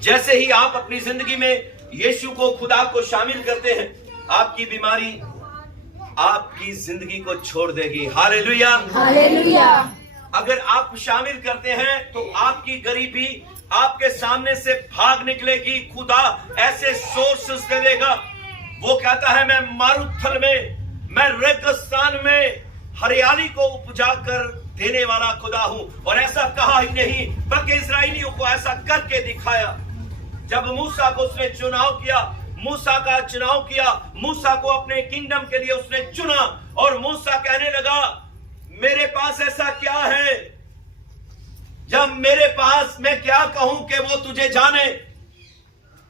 जैसे ही आप अपनी जिंदगी में यीशु को, खुदा को शामिल करते हैं, आपकी बीमारी आपकी जिंदगी को छोड़ देगी। Hallelujah, hallelujah. अगर आप शामिल करते हैं तो आपकी गरीबी आपके सामने से भाग निकलेगी। खुदा ऐसे सोर्सेस दे देगा। वो कहता है मैं मारुथल में, मैं रेगिस्तान में हरियाली को उपजा कर देने वाला खुदा हूं। और ऐसा कहा ही नहीं बल्कि इस्राएलियों को ऐसा करके दिखाया। जब मूसा को उसने चुनाव किया, मूसा का चुनाव किया, मूसा को अपने किंगडम के लिए उसने चुना, और मूसा कहने लगा मेरे पास ऐसा क्या है, जब मेरे पास मैं क्या कहूं कि वो तुझे जाने।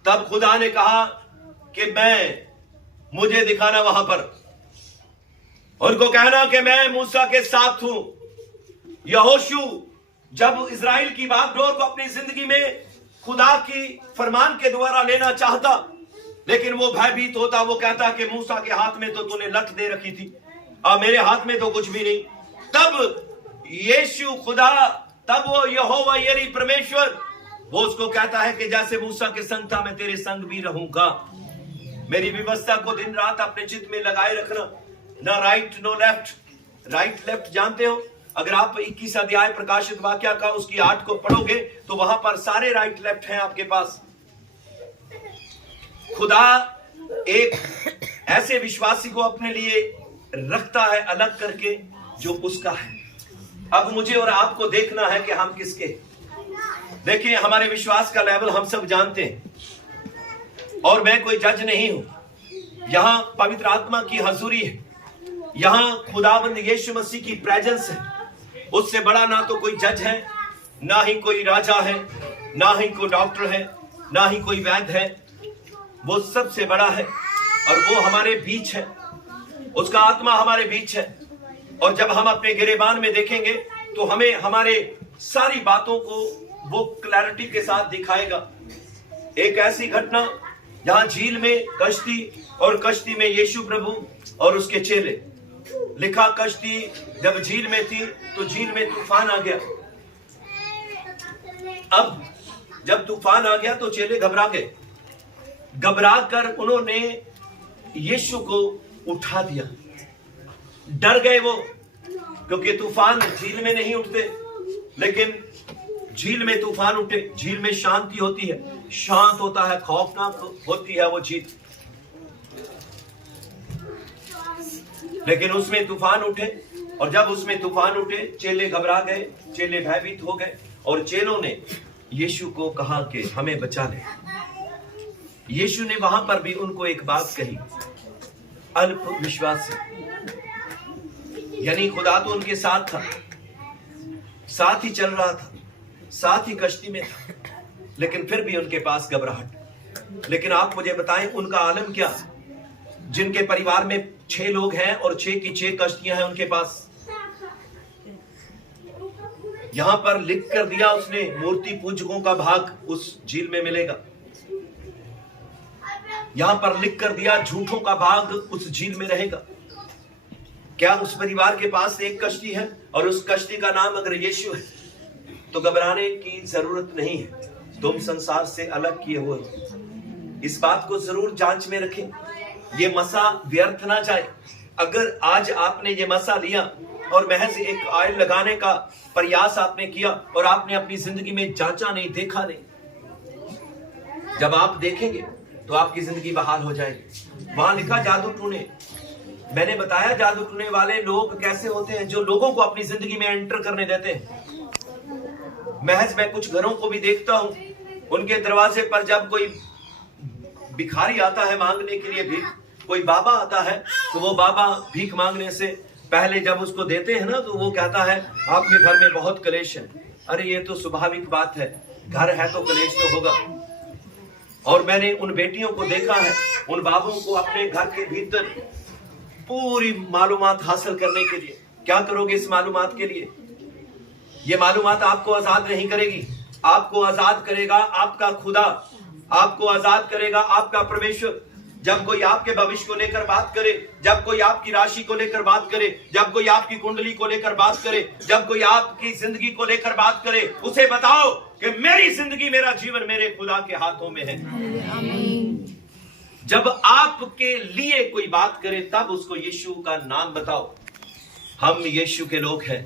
तब खुदा ने कहा कि मुझे दिखाना वहां पर, उनको कहना कि मैं मूसा के साथ हूं। यहोशू जब इजराइल की बागडोर को अपनी जिंदगी में खुदा की फरमान के द्वारा लेना चाहता, लेकिन वो भयभीत होता। वो कहता कि मूसा के हाथ में तो तूने लठ दे रखी थी, अब मेरे हाथ में तो कुछ भी नहीं। तब यीशु खुदा, तब वो यहोवा यरी परमेश्वर, वो उसको कहता है कि जैसे मूसा के संग था मैं तेरे संग भी रहूंगा। मेरी व्यवस्था को दिन रात अपने चित्त में लगाए रखना, ना right no left. Right left जानते हो? अगर आप 21 अध्याय प्रकाशित वाक्य का उसकी 8 को पढ़ोगे तो वहां पर सारे राइट लेफ्ट हैं आपके पास। खुदा एक ऐसे विश्वासी को अपने लिए रखता है अलग करके जो उसका है। अब मुझे और आपको देखना है कि हम किसके। देखिए, हमारे विश्वास का लेवल हम सब जानते हैं, और मैं कोई जज नहीं हूं। यहां पवित्र आत्मा की हजूरी है, यहां खुदावंद यीशु मसीह की प्रेजेंस है। उससे बड़ा ना तो कोई जज है, ना ही कोई राजा है, ना ही कोई डॉक्टर है, ना ही कोई वैद्य है। वो सबसे बड़ा है और वो हमारे बीच है, उसका आत्मा हमारे बीच है। और जब हम अपने गिरेबान में देखेंगे तो हमें हमारे सारी बातों को वो क्लैरिटी के साथ दिखाएगा। एक ऐसी घटना जहां झील में कश्ती, और कश्ती में यीशु प्रभु और उसके चेले। लिखा कश्ती जब झील में थी तो झील में तूफान आ गया। अब जब तूफान आ गया तो चेले घबरा गए। घबरा कर उन्होंने यीशु को उठा दिया। डर गए वो, क्योंकि तूफान झील में नहीं उठते, लेकिन झील में तूफान उठे। झील में शांति होती है, शांत होता है, खौफनाक होती है वो झील, लेकिन उसमें तूफान उठे। और जब उसमें तूफान उठे, चेले घबरा गए, चेले भयभीत हो गए, और चेलों ने यीशु को कहा कि हमें बचा ले। यीशु ने वहां पर भी उनको एक बात कही, अल्प विश्वासी। यानी खुदा तो उनके साथ था, साथ ही चल रहा था, साथ ही कश्ती में था, लेकिन फिर भी उनके पास घबराहट। लेकिन आप मुझे बताएं उनका आलम क्या, जिनके परिवार में 6 लोग हैं और 6 की 6 कश्तियां हैं उनके पास। यहां पर लिख कर दिया उसने, मूर्ति पूजकों का भाग उस झील में मिलेगा। यहां पर लिख कर दिया, झूठों का भाग उस झील में रहेगा। क्या उस परिवार के पास एक कश्ती है और उस कश्ती का नाम अगर यीशु है, तो घबराने की जरूरत नहीं है। तुम संसार से अलग किए हुए हो। इस बात को जरूर जांच में रखें, ये मसा व्यर्थ ना जाए। अगर आज आपने ये मसा लिया और महज एक ऑयल लगाने का प्रयास आपने किया और आपने अपनी जिंदगी में जांचा नहीं, देखा नहीं, जब आप देखेंगे तो आपकी जिंदगी बहाल हो जाएगी। वहां लिखा जादू टूने। मैंने बताया जादू टूने वाले लोग कैसे होते हैं, जो लोगों को अपनी जिंदगी में एंटर करने देते हैं। महज मैं कुछ घरों को भी देखता हूं, उनके दरवाजे पर जब कोई भिखारी आता है मांगने के लिए भीख, कोई बाबा आता है, तो वो बाबा भीख मांगने से पहले जब उसको देते हैं ना, तो वो कहता है आपके घर में बहुत कलेश है। अरे ये तो स्वाभाविक बात है, घर है तो कलेश तो होगा। और मैंने उन बेटियों को देखा है, उन बाबों को अपने घर के भीतर पूरी मालूमात हासिल करने के लिए। क्या करोगे इस मालूमात के लिए? ये मालूमात आपको आजाद नहीं करेगी, आपको आजाद करेगा आपका खुदा, आपको आजाद करेगा आपका परमेश्वर। जब कोई आपके भविष्य को लेकर बात करे, जब कोई आपकी राशि को लेकर बात करे, जब कोई आपकी कुंडली को लेकर बात करे, जब कोई आपकी जिंदगी को लेकर बात करे, उसे बताओ कि मेरी जिंदगी, मेरा जीवन मेरे खुदा के हाथों में है। जब आपके लिए कोई बात करे तब उसको यीशु का नाम बताओ। हम यीशु के लोग हैं,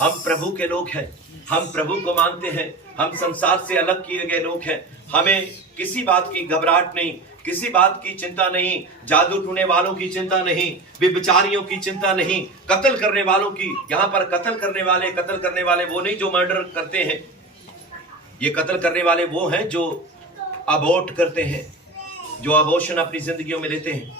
हम प्रभु के लोग हैं, हम प्रभु को मानते हैं, हम संसार से अलग किए गए लोग हैं। हमें किसी बात की घबराहट नहीं, किसी बात की चिंता नहीं, जादू टूने वालों की चिंता नहीं, व्यभिचारियों की चिंता नहीं, कत्ल करने वालों की। यहां पर कत्ल करने वाले वो नहीं जो मर्डर करते हैं, ये कत्ल करने वाले वो हैं जो अबॉर्ट करते हैं, जो अबॉर्शन अपनी जिंदगियों में लेते हैं।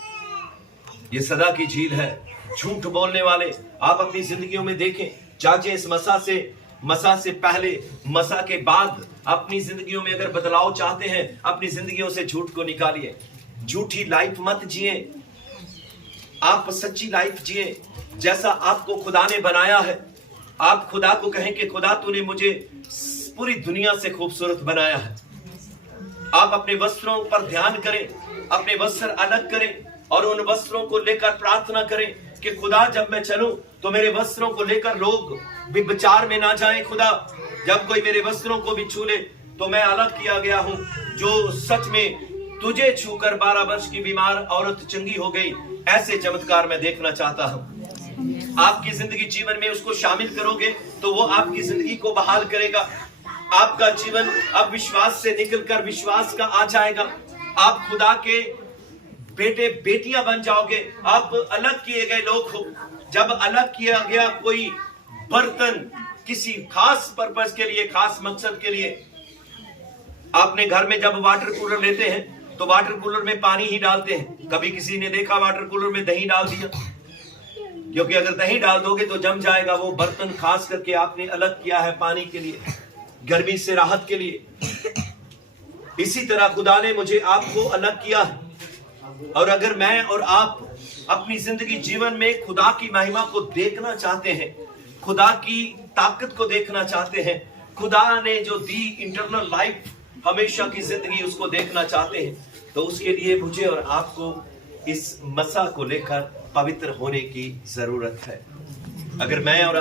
ये सदा की झील है। झूठ बोलने वाले आप अपनी जिंदगियों में देखें, चाहे इस मसा से पहले, मसा के बाद अपनी जिंदगियों में अगर बदलाव चाहते हैं, अपनी जिंदगियों से झूठ को निकालिए। झूठी लाइफ मत जिए, आप सच्ची लाइफ जिए जैसा आपको खुदा ने बनाया है। आप खुदा को कहें कि खुदा तूने मुझे पूरी दुनिया से खूबसूरत बनाया है। आप अपने वस्त्रों पर ध्यान करें, अपने वस्त्र अलग करें और उन वस्त्रों को लेकर प्रार्थना करें कि खुदा जब मैं चलूं तो मेरे वस्त्रों को लेकर लोग विचार में ना जाएं। खुदा जब कोई मेरे वस्त्रों को भी छू ले तो मैं अलग किया गया हूं। जो सच में तुझे छूकर 12 वर्ष की बीमार औरत चंगी हो गई, ऐसे चमत्कार मैं देखना चाहता हूं। आपकी जिंदगी जीवन में उसको शामिल करोगे तो वो आपकी जिंदगी को बहाल करेगा। आपका जीवन अब विश्वास से निकलकर विश्वास का आ जाएगा। आप खुदा के बेटे बेटियां बन जाओगे। आप अलग किए गए लोग हो। जब अलग किया गया कोई बर्तन किसी खास पर्पस के लिए, खास मकसद के लिए, आपने घर में जब वाटर कूलर लेते हैं तो वाटर कूलर में पानी ही डालते हैं। कभी किसी ने देखा वाटर कूलर में दही डाल दिया? क्योंकि अगर दही डाल दोगे तो जम जाएगा। वो बर्तन खास करके आपने अलग किया है पानी के लिए, गर्मी से राहत के लिए। इसी तरह खुदा ने मुझे आपको अलग किया है। और अगर मैं और आप अपनी जिंदगी जीवन में खुदा की महिमा को देखना चाहते हैं, खुदा की ताकत को देखना चाहते हैं, खुदा ने जो दी इंटरनल लाइफ, हमेशा की जिंदगी, उसको देखना चाहते हैं, तो उसके लिए मुझे और आपको इस मसा को लेकर पवित्र होने की जरूरत है। अगर मैं और